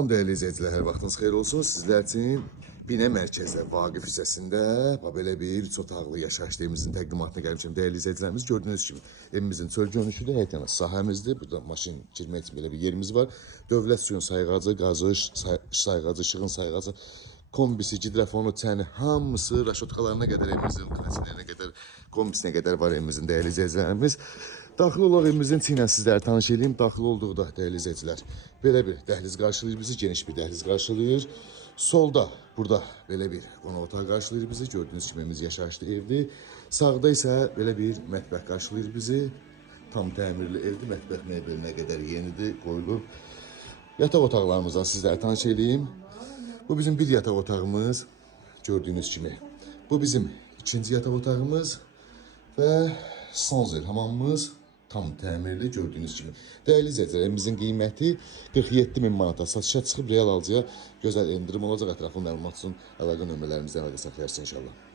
Salam değerli izleyiciler, hər vaxtınız xeyir olsun. Sizlər üçün Binə mərkəzdə, Vaqif hissəsində belə bir 3 otaqlı yaşayış evimizin təqdimatına gəlmişəm. Dəyərli izləyicilərimiz, gördüyünüz kimi evimizin çöl görünüşüdür, həyətyanı sahəmizdir. Burada maşın girmək üçün belə bir yerimiz var. Dövlət suyun sayğacı, qazış, sayğacı, işığın sayğacı, kombisi, gidrofonu, çəni hamısı raşotkalarına qədər evimizin, klasiklərine qədər, kombisinə qədər var evimizin dəyərli izləyicilərimiz. Daxil olaq evimizin içi ilə sizləri tanış edeyim. Daxil olduqda dəyərli izləyicilər, belə bir dəhliz qarşılayır bizi, geniş bir dəhliz qarşılayır. Solda burada belə bir qonaq otağı qarşılayır bizi. Gördüyünüz kimi evimiz yaşayışlı evdir. Sağda isə belə bir mətbəx qarşılayır bizi. Tam təmirli evdir. Mətbəx mebelinə qədər yenidir, qoyulub. Yataq otaqlarımızdan sizləri tanış edeyim. Bu bizim bir yataq otağımız. Gördüyünüz kimi. Bu bizim ikinci yataq otağımız və Sanzel hamamımız. Tam təmirli gördüyünüz kimi. Dəyərli izləyicilər, evimizin qiyməti 47.000 manata satışa çıxıb real alıcıya gözəl endirim olacaq. Ətraflı məlumat üçün əlaqə nömrələrimizdən əlaqə saxlayarsınız inşallah.